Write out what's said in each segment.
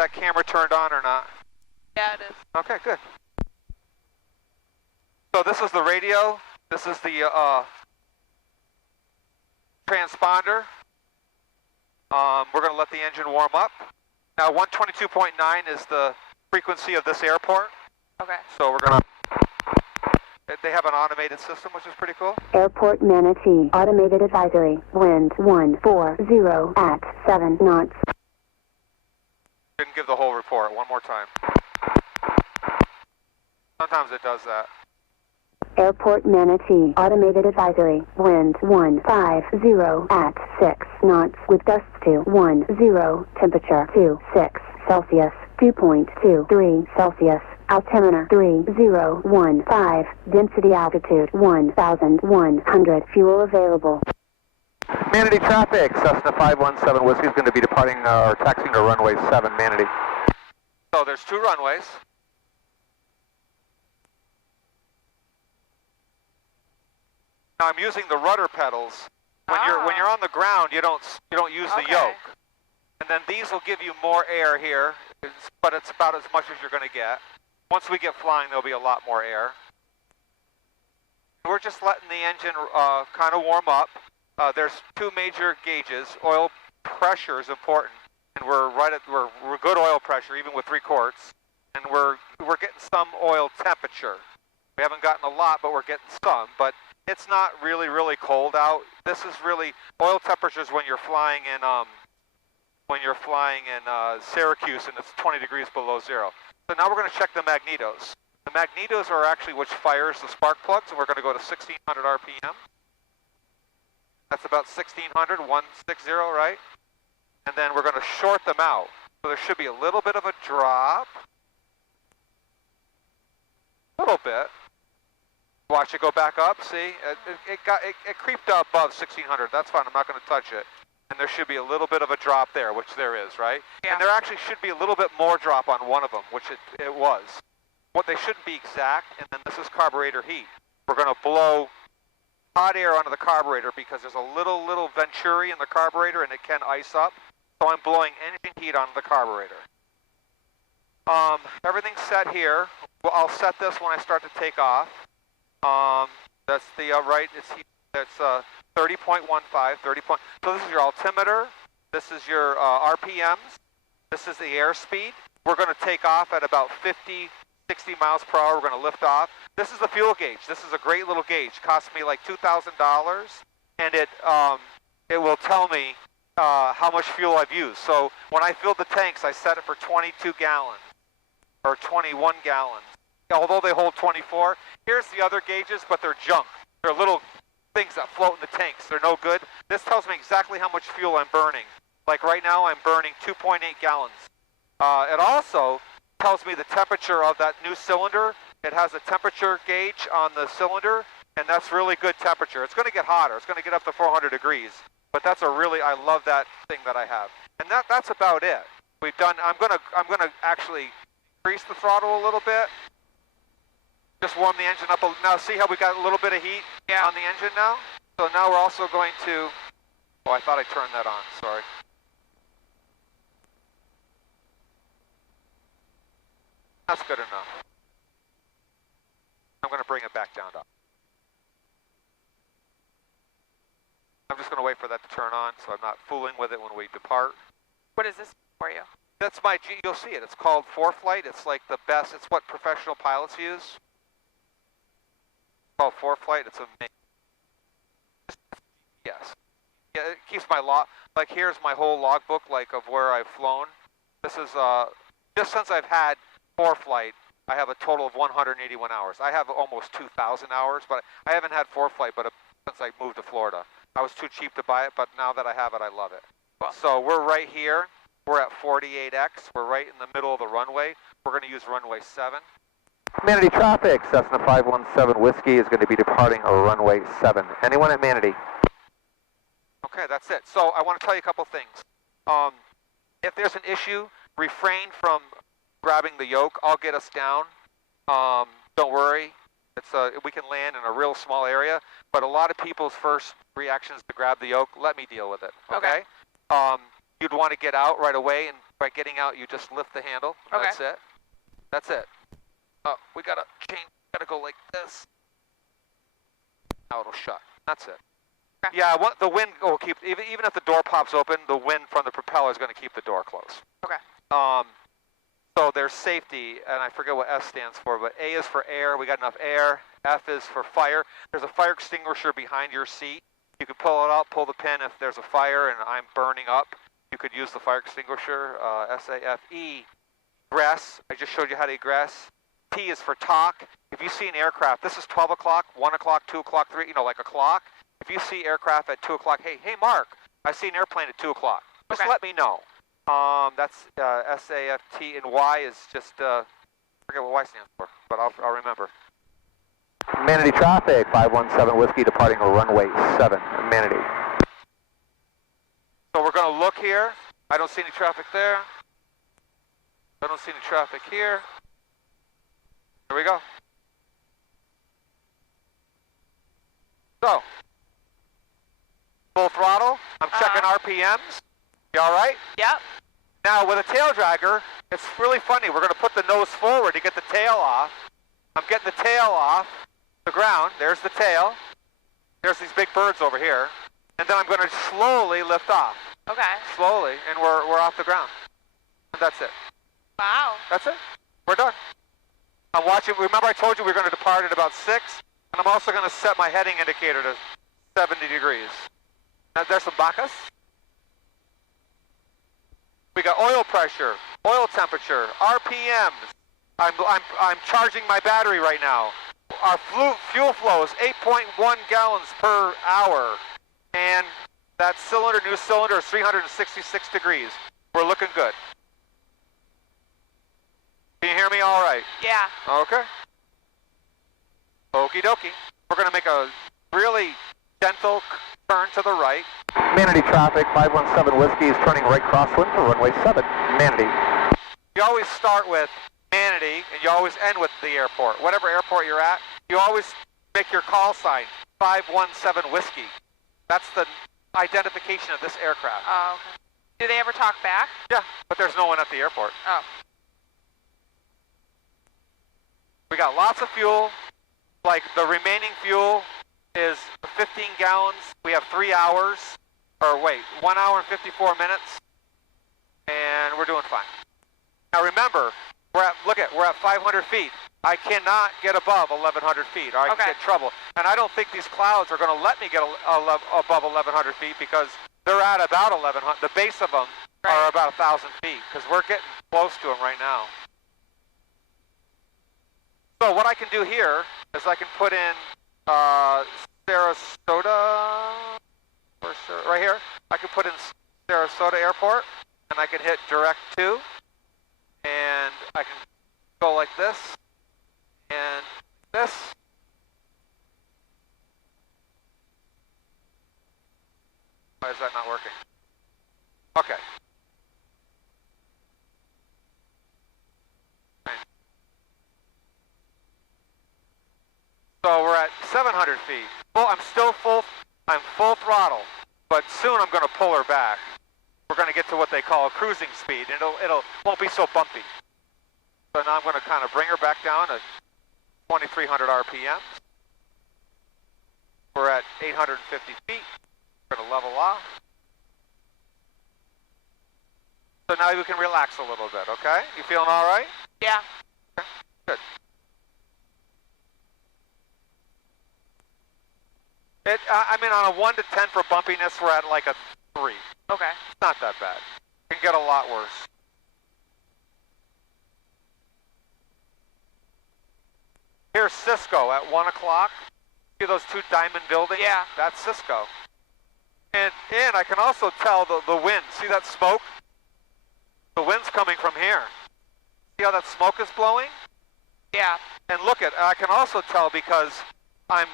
that camera turned on or not? Yeah, it is. Okay, good. So this is the radio. This is the transponder. We're going to let the engine warm up. Now 122.9 is the frequency of this airport. Okay. So we're going to... They have an automated system, which is pretty cool. Airport Manatee. Automated advisory. Wind 140 at 7 knots. Didn't give the whole report. One more time. Sometimes it does that. Airport Manatee. Automated advisory. Wind 150 at 6 knots with gusts to 10. Temperature 26 Celsius. 2.23 Celsius. Altimeter 3015. Density altitude 1,100. Fuel available. Manatee traffic. Cessna 517 Whiskey is going to be departing or taxiing to runway 7, Manatee. So there's 2 runways. Now I'm using the rudder pedals. When you're on the ground, you don't use the yoke. And then these will give you more air here, but it's about as much as you're going to get. Once we get flying, there'll be a lot more air. We're just letting the engine kind of warm up. There's 2 major gauges. Oil pressure is important, and we're good oil pressure, even with 3 quarts. And we're getting some oil temperature. We haven't gotten a lot, but we're getting some. But it's not really cold out. This is really oil temperatures when you're flying in Syracuse and it's 20 degrees below 0. So now we're going to check the magnetos. The magnetos are actually which fires the spark plugs, and we're going to go to 1600 RPM. That's about 160, right? And then we're going to short them out. So there should be a little bit of a drop. A little bit. Watch it go back up. See, it creeped up above 1600. That's fine. I'm not going to touch it. And there should be a little bit of a drop there, which there is, right? Yeah. And there actually should be a little bit more drop on one of them, which it was. What they shouldn't be exact, and then this is carburetor heat. We're going to blow hot air onto the carburetor because there's a little venturi in the carburetor and it can ice up. So I'm blowing engine heat onto the carburetor. Everything's set here. Well, I'll set this when I start to take off. That's the right. It's 30.15, 30. So this is your altimeter. This is your RPMs. This is the airspeed. We're going to take off at about 50, 60 miles per hour. We're going to lift off. This is the fuel gauge. This is a great little gauge. Cost me like $2,000, and it will tell me how much fuel I've used. So when I filled the tanks, I set it for 22 gallons or 21 gallons. Although they hold 24. Here's the other gauges, but they're junk. They're little things that float in the tanks. They're no good. This tells me exactly how much fuel I'm burning. Like right now, I'm burning 2.8 gallons. It also tells me the temperature of that new cylinder. It has a temperature gauge on the cylinder, and that's really good temperature. It's going to get hotter. It's going to get up to 400 degrees. But that's I love that thing that I have. And that's about it. We've done. I'm gonna actually increase the throttle a little bit. Just warm the engine up. Now see how we got a little bit of heat on the engine now? So now we're also going to, oh, I thought I turned that on, sorry. That's good enough. I'm going to bring it back down. I'm just going to wait for that to turn on so I'm not fooling with it when we depart. What is this for you? That's you'll see it. It's called ForeFlight. It's like the best, it's what professional pilots use. Called ForeFlight. It's amazing. Yes. Yeah, it keeps my log. Like here's my whole logbook, like of where I've flown. This is just since I've had ForeFlight, I have a total of 181 hours. I have almost 2,000 hours, but I haven't had ForeFlight since I moved to Florida. I was too cheap to buy it, but now that I have it, I love it. Well, so we're right here. We're at 48X. We're right in the middle of the runway. We're going to use runway 7. Manatee traffic, Cessna 517 Whiskey is going to be departing runway 7. Anyone at Manatee? Okay, that's it. So I want to tell you a couple things. If there's an issue, refrain from grabbing the yoke. I'll get us down. Don't worry. We can land in a real small area, but a lot of people's first reaction is to grab the yoke. Let me deal with it, okay? you'd want to get out right away, and by getting out, you just lift the handle. Okay. That's it. That's it. Oh, we gotta change. Gotta go like this. Now it'll shut. That's it. Okay. Yeah, the wind will keep. Even if the door pops open, the wind from the propeller is going to keep the door closed. Okay. So there's safety, and I forget what S stands for, but A is for air. We got enough air. F is for fire. There's a fire extinguisher behind your seat. You can pull it out, pull the pin if there's a fire and I'm burning up. You could use the fire extinguisher. SAFE. Egress. I just showed you how to egress. T is for talk. If you see an aircraft, this is 12 o'clock, 1 o'clock, 2 o'clock, 3, like a clock. If you see aircraft at 2 o'clock, hey, Mark, I see an airplane at 2 o'clock. Just let me know. That's SAFT, and Y is just, I forget what Y stands for, but I'll remember. Manatee traffic, 517 Whiskey departing runway 7, Manatee. So we're going to look here. I don't see any traffic there. I don't see any traffic here. Here we go. So, full throttle. I'm checking RPMs. You all right? Yep. Now, with a tail dragger, it's really funny. We're going to put the nose forward to get the tail off. I'm getting the tail off the ground. There's the tail. There's these big birds over here. And then I'm going to slowly lift off. Okay. Slowly, and we're off the ground. And that's it. Wow. That's it. We're done. I'm watching. Remember I told you we were going to depart at about 6? And I'm also going to set my heading indicator to 70 degrees. Now, there's some Bacchus. We got oil pressure, oil temperature, RPMs. I'm charging my battery right now. Our fuel flow is 8.1 gallons per hour. And that new cylinder is 366 degrees. We're looking good. Can you hear me all right? Yeah. Okay. Okie dokie. We're going to make a really gentle turn to the right. Manatee traffic, 517 Whiskey is turning right crosswind for runway 7, Manatee. You always start with Manatee, and you always end with the airport. Whatever airport you're at, you always make your call sign, 517 Whiskey. That's the identification of this aircraft. Oh, okay. Do they ever talk back? Yeah, but there's no one at the airport. Oh. We got lots of fuel. Like the remaining fuel is 15 gallons. We have 3 hours, or wait, 1 hour and 54 minutes, and we're doing fine. Now remember, we're at 500 feet. I cannot get above 1,100 feet, or I can get in trouble. And I don't think these clouds are going to let me get above 1,100 feet because they're at about 1,100. The base of them are about 1,000 feet because we're getting close to them right now. So what I can do here is I can put in Sarasota, right here. I can put in Sarasota Airport, and I can hit direct to, and I can go like this, and this. Why is that not working? Okay. So we're at 700 feet. Well, I'm full throttle, but soon I'm going to pull her back. We're going to get to what they call cruising speed, and it won't be so bumpy. So now I'm going to kind of bring her back down to 2,300 RPMs. We're at 850 feet. We're going to level off. So now we can relax a little bit, okay? You feeling all right? Yeah. Okay, good. I mean, on a 1 to 10 for bumpiness, we're at like a 3. Okay. It's not that bad. It can get a lot worse. Here's Cisco at 1 o'clock. See those 2 diamond buildings? Yeah. That's Cisco. And I can also tell the wind. See that smoke? The wind's coming from here. See how that smoke is blowing? Yeah. And look at, I can also tell because I'm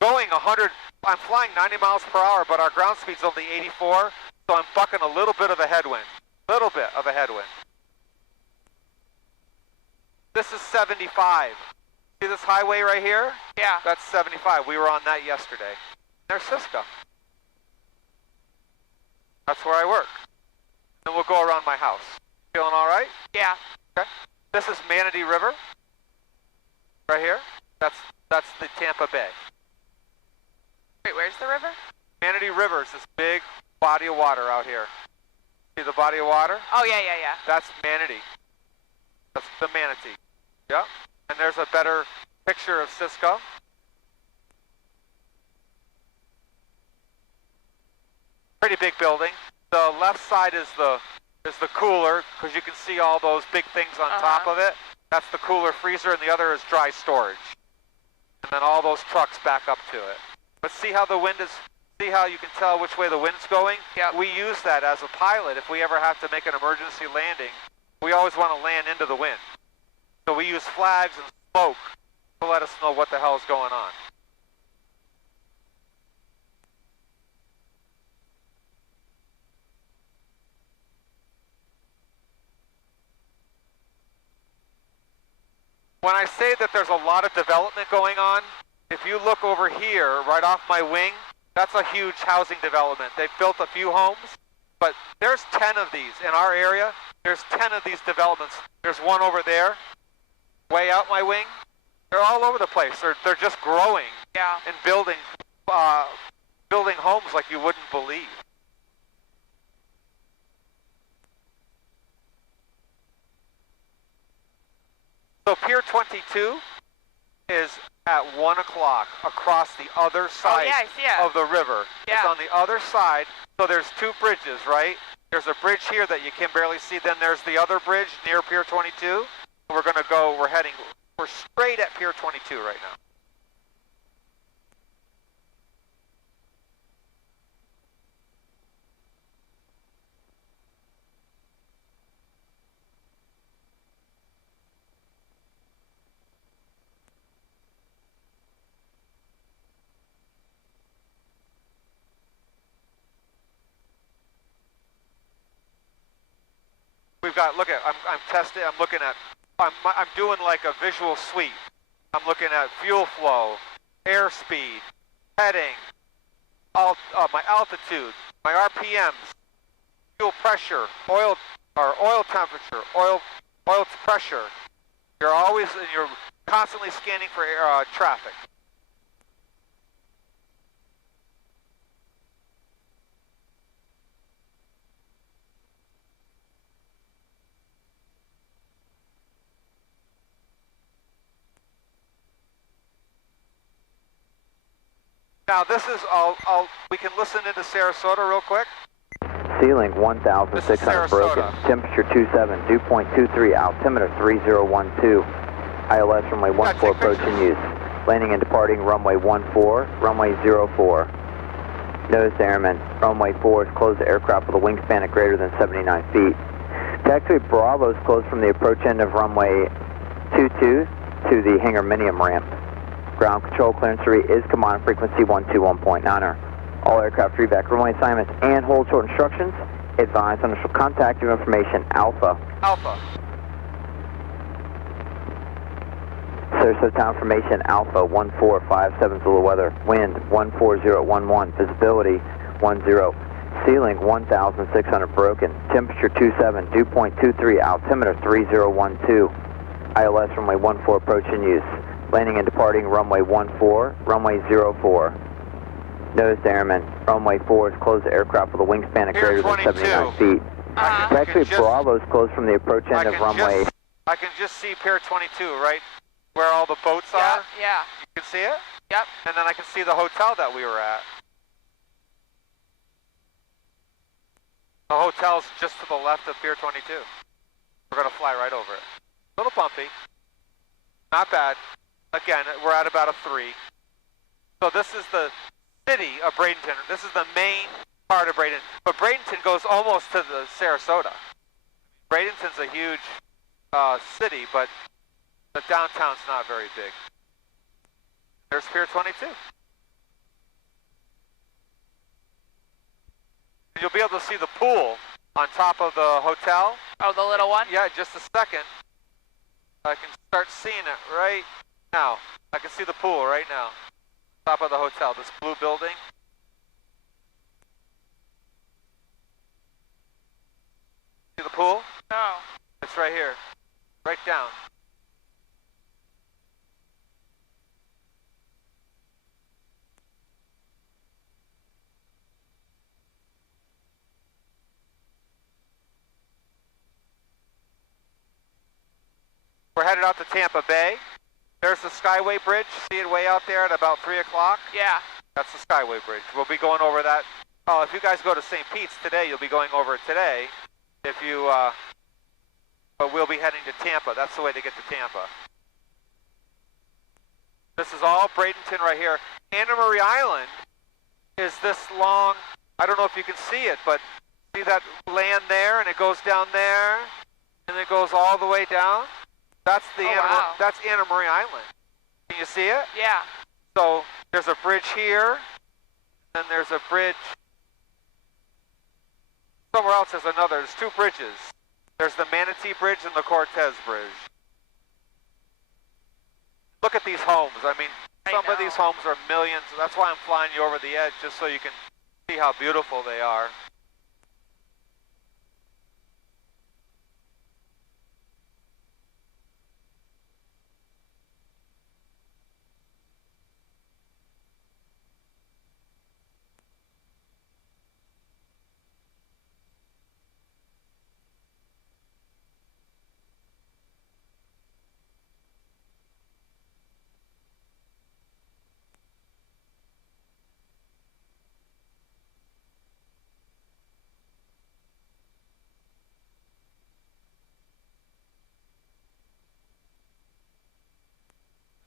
going 100, I'm flying 90 miles per hour, but our ground speed's only 84, so I'm bucking a little bit of a headwind. Little bit of a headwind. This is 75. See this highway right here? Yeah. That's 75. We were on that yesterday. There's Cisco. That's where I work. Then we'll go around my house. Feeling all right? Yeah. Okay. This is Manatee River. Right here. That's the Tampa Bay. Wait, where's the river? Manatee River is this big body of water out here. See the body of water? Oh, yeah, yeah, yeah. That's Manatee. That's the Manatee. Yep. And there's a better picture of Cisco. Pretty big building. The left side is the cooler, because you can see all those big things on top of it. That's the cooler freezer, and the other is dry storage. And then all those trucks back up to it. But see how the wind is, see how you can tell which way the wind's going? Yeah. We use that as a pilot. If we ever have to make an emergency landing, we always want to land into the wind. So we use flags and smoke to let us know what the hell is going on. When I say that there's a lot of development going on, if you look over here, right off my wing, that's a huge housing development. They've built a few homes, but there's 10 of these in our area. There's 10 of these developments. There's one over there, way out my wing. They're all over the place. They're just growing and building homes like you wouldn't believe. So Pier 22 is at 1 o'clock across the other side of the river. Yeah. It's on the other side. So there's two bridges, right? There's a bridge here that you can barely see. Then there's the other bridge near Pier 22. We're straight at Pier 22 right now. We've got, look at, I'm testing, I'm looking at, I'm doing like a visual sweep. I'm looking at fuel flow, airspeed, heading, my altitude, my RPMs, fuel pressure, oil temperature, oil pressure. You're constantly scanning for traffic. Now this is, we can listen into Sarasota real quick. Ceiling 1,600 broken, temperature 27, dew point 23, altimeter 3012, ILS runway 14 approach in use. Landing and departing runway 14, runway 04. Notice airman, runway 4 is closed to aircraft with a wingspan of greater than 79 feet. Taxiway Bravo is closed from the approach end of runway 22 to the hangar minimum ramp. Ground control clearance 3 is command frequency 121.9er. All aircraft reback runway assignments and hold short instructions. Advise on initial contact of information Alpha. Alpha. Sarasota Town information Alpha 1457 Zulu weather. Wind 14011. Visibility 10. Ceiling 1,600 broken. Temperature 27. Dew point 23. Altimeter 3012. ILS runway 14 approach in use. Landing and departing runway 14, runway 04. Notice airman, runway 4 is closed to aircraft with a wingspan of greater than 79 feet. Taxiway Bravo is closed from the approach end of runway. I can just see Pier 22, right? Where all the boats are? Yeah. You can see it? Yep. And then I can see the hotel that we were at. The hotel's just to the left of Pier 22. We're going to fly right over it. A little bumpy. Not bad. Again, we're at about a 3. So this is the city of Bradenton. This is the main part of Bradenton. But Bradenton goes almost to the Sarasota. Bradenton's a huge city, but the downtown's not very big. There's Pier 22. You'll be able to see the pool on top of the hotel. Oh, the little one? Yeah, just a second. I can start seeing it right now. I can see the pool right now. Top of the hotel, this blue building. See the pool? No. It's right here. Right down. We're headed out to Tampa Bay. There's the Skyway Bridge. See it way out there at about 3 o'clock? Yeah. That's the Skyway Bridge. We'll be going over that. Oh, if you guys go to St. Pete's today, you'll be going over it today. If you, but we'll be heading to Tampa. That's the way to get to Tampa. This is all Bradenton right here. Anna Marie Island is this long, I don't know if you can see it, but see that land there, and it goes down there, and it goes all the way down? That's the that's Anna Marie Island. Can you see it? Yeah. So there's a bridge here, and there's a bridge somewhere else. There's another. There's two bridges. There's the Manatee Bridge and the Cortez Bridge. Look at these homes. I mean, some of these homes are millions. That's why I'm flying you over the edge, just so you can see how beautiful they are.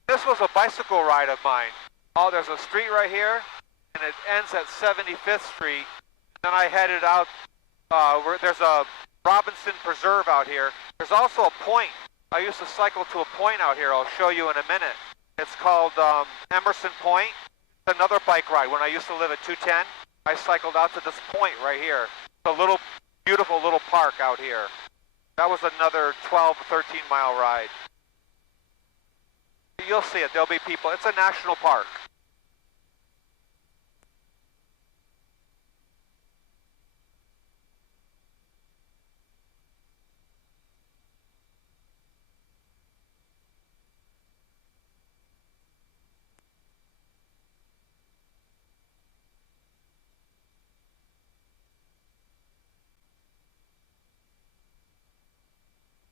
This was a bicycle ride of mine. Oh, there's a street right here, and it ends at 75th Street. Then I headed out, there's a Robinson Preserve out here. There's also a point. I used to cycle to a point out here. I'll show you in a minute. It's called Emerson Point. It's another bike ride. When I used to live at 210, I cycled out to this point right here. It's a little, beautiful little park out here. That was another 12, 13-mile ride. You'll see it. There'll be people. It's a national park.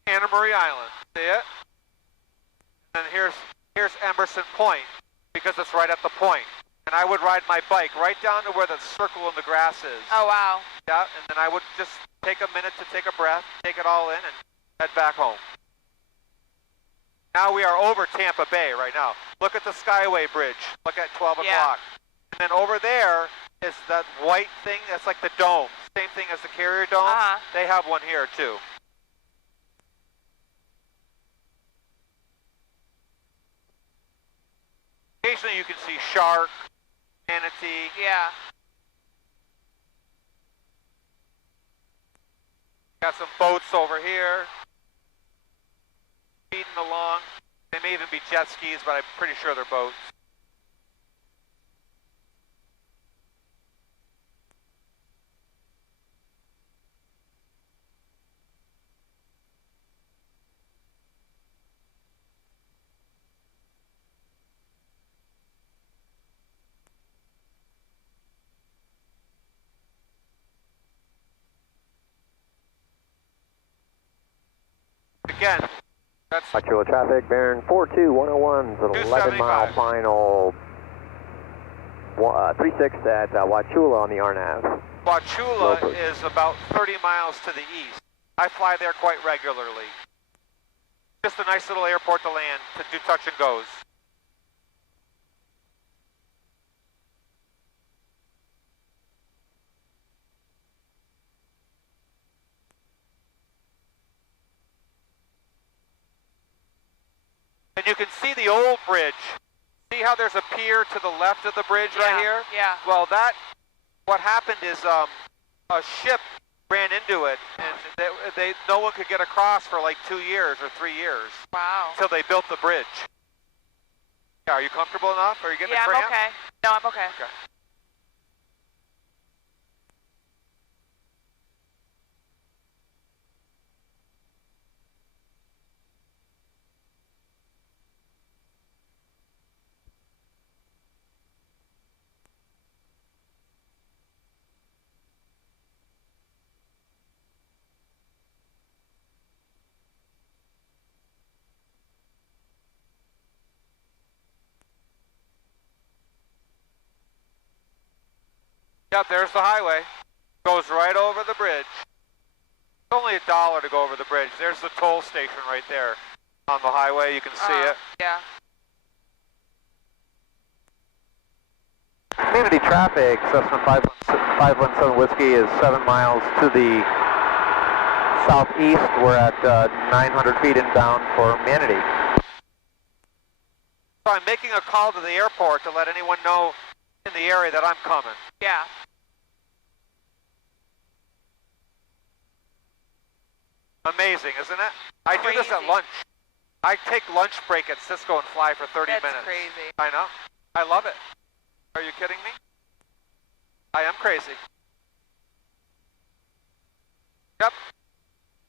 Anna Marie Island. See it? And here's Emerson Point, because it's right at the point. And I would ride my bike right down to where that circle in the grass is. Oh, wow. Yeah, and then I would just take a minute to take a breath, take it all in, and head back home. Now we are over Tampa Bay right now. Look at the Skyway Bridge. Look at 12 o'clock. And then over there is that white thing that's like the dome. Same thing as the Carrier Dome. They have one here, too. Occasionally you can see shark, manatee. Yeah. Got some boats over here. Speeding along. They may even be jet skis, but I'm pretty sure they're boats. Again, that's Actual traffic, bearing 421's an 11-mile final, 36 at Wauchula on the RNAV. Wauchula is about 30 miles to the east. I fly there quite regularly. Just a nice little airport to land, to do touch and goes. And you can see the old bridge. See how there's a pier to the left of the bridge right here? Yeah. Well, what happened is a ship ran into it, and no one could get across for like 2 years or 3 years. Wow. Until they built the bridge. Yeah, are you comfortable enough? Are you getting a cramp? I'm okay. No, I'm okay. Okay. Yep, there's the highway. Goes right over the bridge. It's only $1 to go over the bridge. There's the toll station right there on the highway. You can see it. Yeah. Community traffic, Cessna 517 Whiskey is 7 miles to the southeast. We're at 900 feet inbound for Manatee. So I'm making a call to the airport to let anyone know in the area that I'm coming. Yeah. Amazing, isn't it? I do this at lunch. I take lunch break at Cisco and fly for 30 minutes. That's crazy. I know. I love it. Are you kidding me? I am crazy. Yep.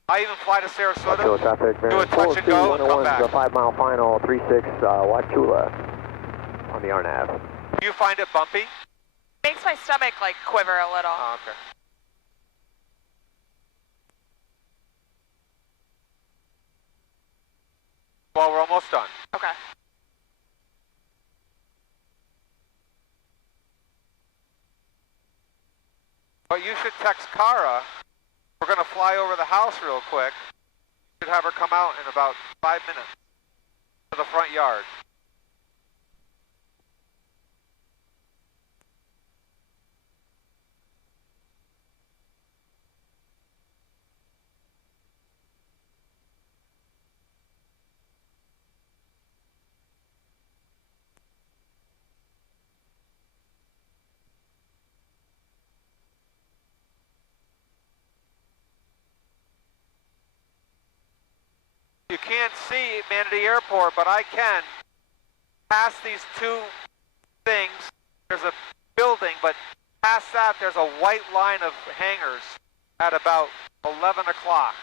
I even fly to Sarasota, traffic, do a touch and go, and come back. The 5 mile final, 36 Wachula on the RNAV. Do you find it bumpy? Makes my stomach like quiver a little. Oh, okay. Well, we're almost done. Okay. But you should text Kara. We're going to fly over the house real quick. You should have her come out in about 5 minutes to the front yard. You can't see Manatee Airport, but I can. Past these two things, there's a building, but past that, there's a white line of hangars at about 11 o'clock.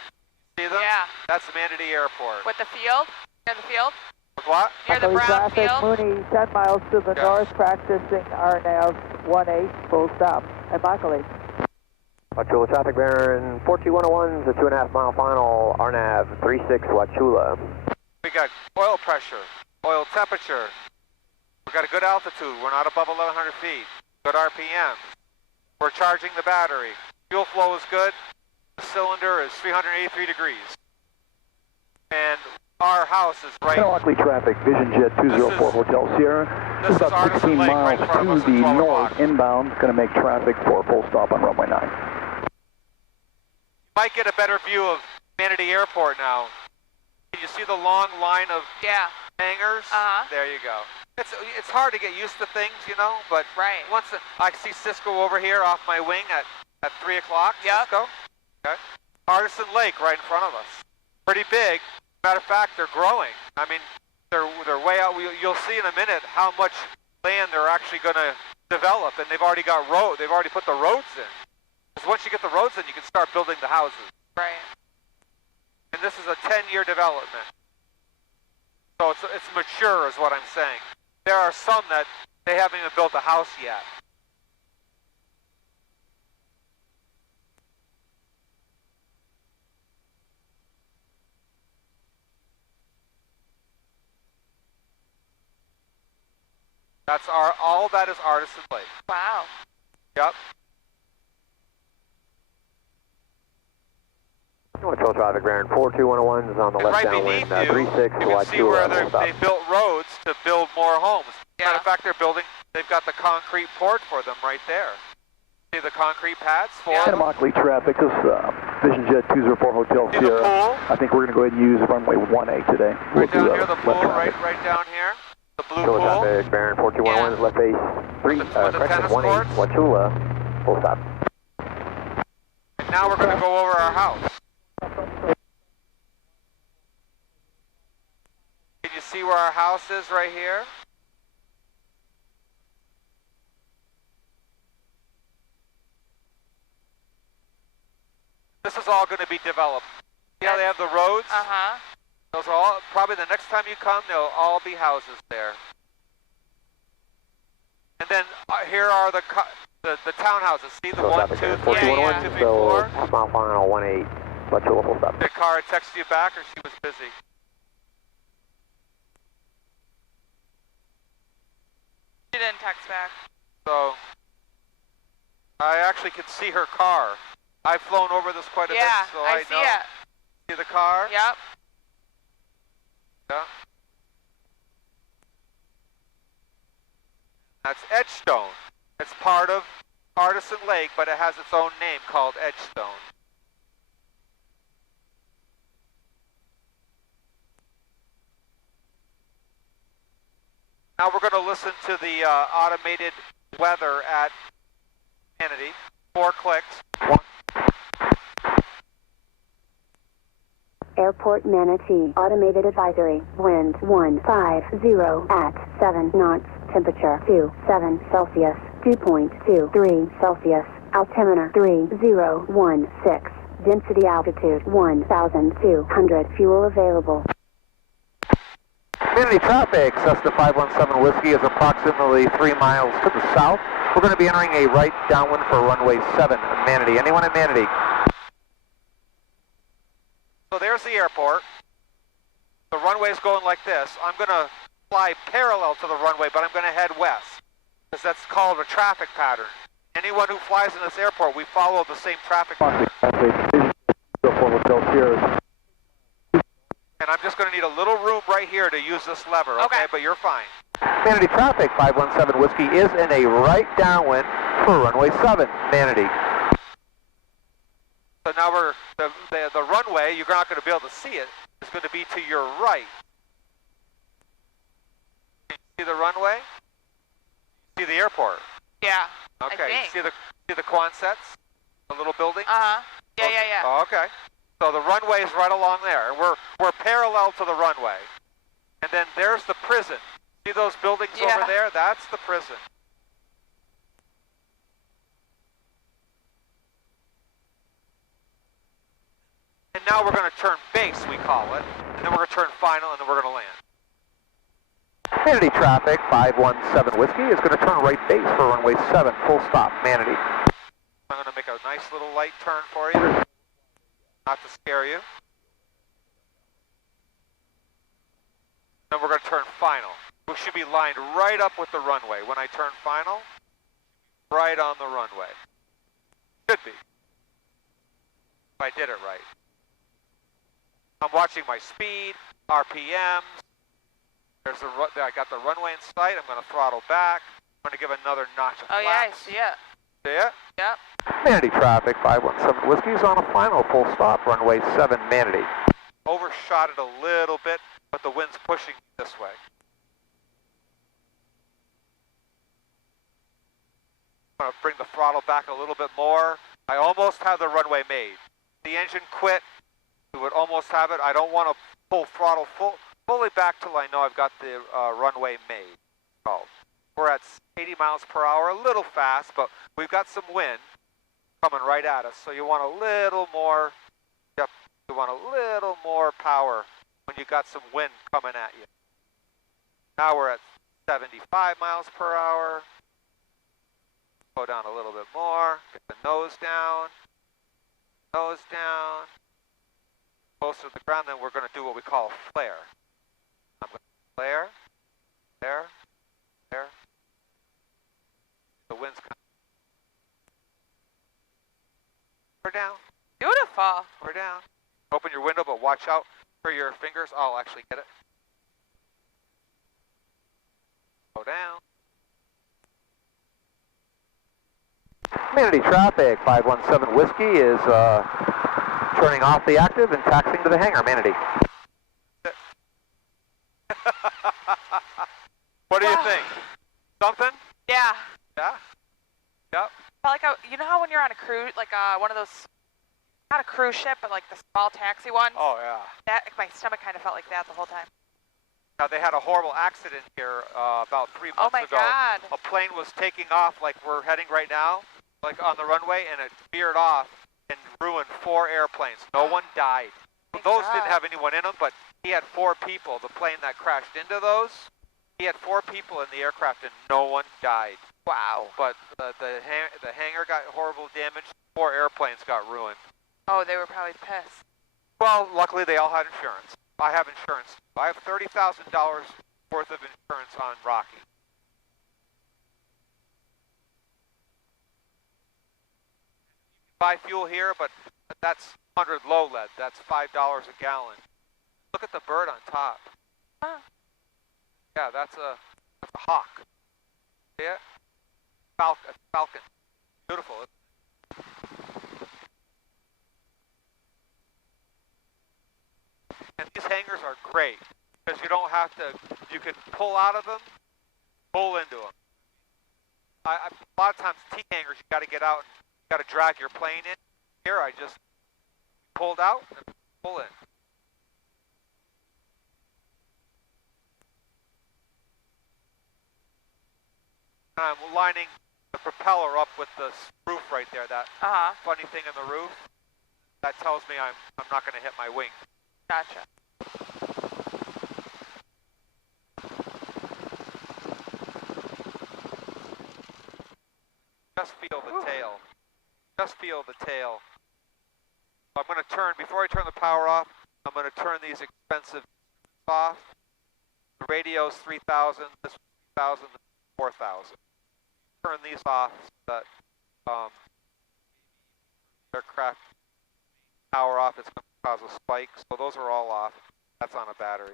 See them? Yeah. That's Manatee Airport. With the field? Near the field? With what? Near the brown traffic, field? Mooney, 10 miles to the Yeah. north, practicing RNAV 18, full stop. And Immaculate. Wachula traffic bearing 421's a 2.5 mile final, RNAV 36 Wachula. We got oil pressure, oil temperature. We got a good altitude. We're not above 1,100 feet. Good RPM. We're charging the battery. Fuel flow is good. The cylinder is 383 degrees. And our house is right. Lockley traffic, Vision Jet 204 Hotel Sierra. This is about Artisan 16 Lake miles right in front of us to at the 12 north o'clock. inbound. Going to make traffic for a full stop on runway 9. Might get a better view of Manatee Airport now. Can you see the long line of hangars? There you go. It's hard to get used to things, you know, but Right. once I see Cisco over here off my wing at 3 o'clock. Yep. Cisco. Okay. Artisan Lake right in front of us. Pretty big. Matter of fact, they're growing. I mean, they're way out. You'll see in a minute how much land they're actually going to develop, and they've already got road. They've already put the roads in. Because once you get the roads in, you can start building the houses. Right. And this is a 10-year development. So it's mature is what I'm saying. There are some that they haven't even built a house yet. That's all that is Artisan Lake. Wow. Yep. Wachula traffic bearing 421's on the And left right downwind, beneath you, 36 you can see where Wachula. they built roads to build more homes. Yeah. Matter of fact, they've got the concrete poured for them right there. See the concrete pads for them? Lockley traffic, this Vision Jet 204 Hotel See the Sierra. pool? I think we're going to go ahead and use runway 18 today. Right down do near the left pool, traffic. right down here. The blue Wachula pool. traffic bearing 421's left base, With the correction, tennis 18 courts? Wachula, full stop. And now we're going to go over our house. Can you see where our house is right here? This is all going to be developed. See how they have the roads? Uh-huh. Those are all, probably the next time you come, they'll all be houses there. And then here are the townhouses. See the Full 1, stop 2, 3, again, 421, 1, 2, 3, so 4? half mile final, 18 Wachula, full stop. Did Cara text you back or she was busy? She didn't text back. So, I actually can see her car. I've flown over this quite a bit, so I see know. it. See the car? Yep. Yeah. That's Edgestone. It's part of Artisan Lake, but it has its own name called Edgestone. Now we're going to listen to the automated weather at Kennedy. 4 clicks. 1. Airport Manatee. Automated advisory. Wind 150 at 7 knots. Temperature 27 Celsius. Dew point 23 Celsius. Altimeter 3016. Density altitude 1,200. Fuel available. Community traffic, Cessna 517 Whiskey is approximately 3 miles to the south. We're going to be entering a right downwind for runway 7, Manatee. Anyone at Manatee? So there's the airport. The runway's going like this. I'm going to fly parallel to the runway, but I'm going to head west, because that's called a traffic pattern. Anyone who flies in this airport, we follow the same traffic pattern. And I'm just going to need a little room right here to use this lever, okay? But you're fine. Manatee traffic, 517 Whiskey is in a right downwind for runway 7, Manatee. So now we're, the runway, you're not going to be able to see it, is going to be to your right. Can you see the runway? See the airport? Yeah. Okay, see the Quonsets? The little building? Uh-huh. Yeah, okay. yeah. Oh, okay. So the runway is right along there. We're parallel to the runway. And then there's the prison. See those buildings over there? That's the prison. And now we're going to turn base, we call it. And then we're going to turn final, and then we're going to land. Manatee traffic, 517 Whiskey is going to turn right base for runway 7, full stop, Manatee. I'm going to make a nice little light turn for you, not to scare you. Then we're going to turn final. We should be lined right up with the runway. When I turn final, right on the runway. Should be. If I did it right. I'm watching my speed, RPMs. I got the runway in sight. I'm going to throttle back. I'm going to give another notch of flaps. Oh yeah, I see it. See it? Yep. Manatee traffic, 517 Whiskey's on a final, full stop, runway 7, Manatee. Overshot it a little bit, but the wind's pushing this way. I'm going to bring the throttle back a little bit more. I almost have the runway made. The engine quit. We would almost have it. I don't want to pull throttle fully back till I know I've got the runway made. We're at 80 miles per hour, a little fast, but we've got some wind coming right at us. So you want a little more, you want a little more power when you got some wind coming at you. Now we're at 75 miles per hour. Go down a little bit more, get the nose down, closer to the ground, then we're going to do what we call a flare. I'm going to flare, there. The wind's coming. We're down. Beautiful. We're down. Open your window, but watch out for your fingers. I'll actually get it. Go down. Manatee traffic, 517 Whiskey is turning off the active and taxiing to the hangar, Manatee. What do you think? Something? Yeah. Yeah? Yep. Felt like you know how when you're on a cruise, like one of those, not a cruise ship, but like the small taxi one? Oh, yeah. That, my stomach kind of felt like that the whole time. Now, they had a horrible accident here about 3 months ago. Oh, my God. A plane was taking off like we're heading right now, like on the runway, and it veered off and ruined 4 airplanes. No one died. Those didn't have anyone in them, but he had 4 people. The plane that crashed into those, he had 4 people in the aircraft, and no one died. Wow. But the hangar got horrible damage. 4 airplanes got ruined. Oh, they were probably pissed. Well, luckily they all had insurance. I have insurance. I have $30,000 worth of insurance on Rocky. buy fuel here, but that's 100 low lead. That's $5 a gallon. Look at the bird on top. Huh. Yeah, that's a hawk. See it? Falcon. Beautiful. And these hangars are great because you don't have to, you can pull out of them, pull into them. A lot of times T hangars, you got to get out and you got to drag your plane in. Here I just pulled out and pull in. And I'm lining the propeller up with the roof right there, that funny thing in the roof. That tells me I'm not going to hit my wing. Gotcha. Just feel the tail. Just feel the tail. So I'm going to turn, before I turn the power off, I'm going to turn these expensive off. The radio's 3,000, this 3,000, 4,000. Turn these off so that aircraft power off, it's going to cause a spike. So those are all off. That's on a battery.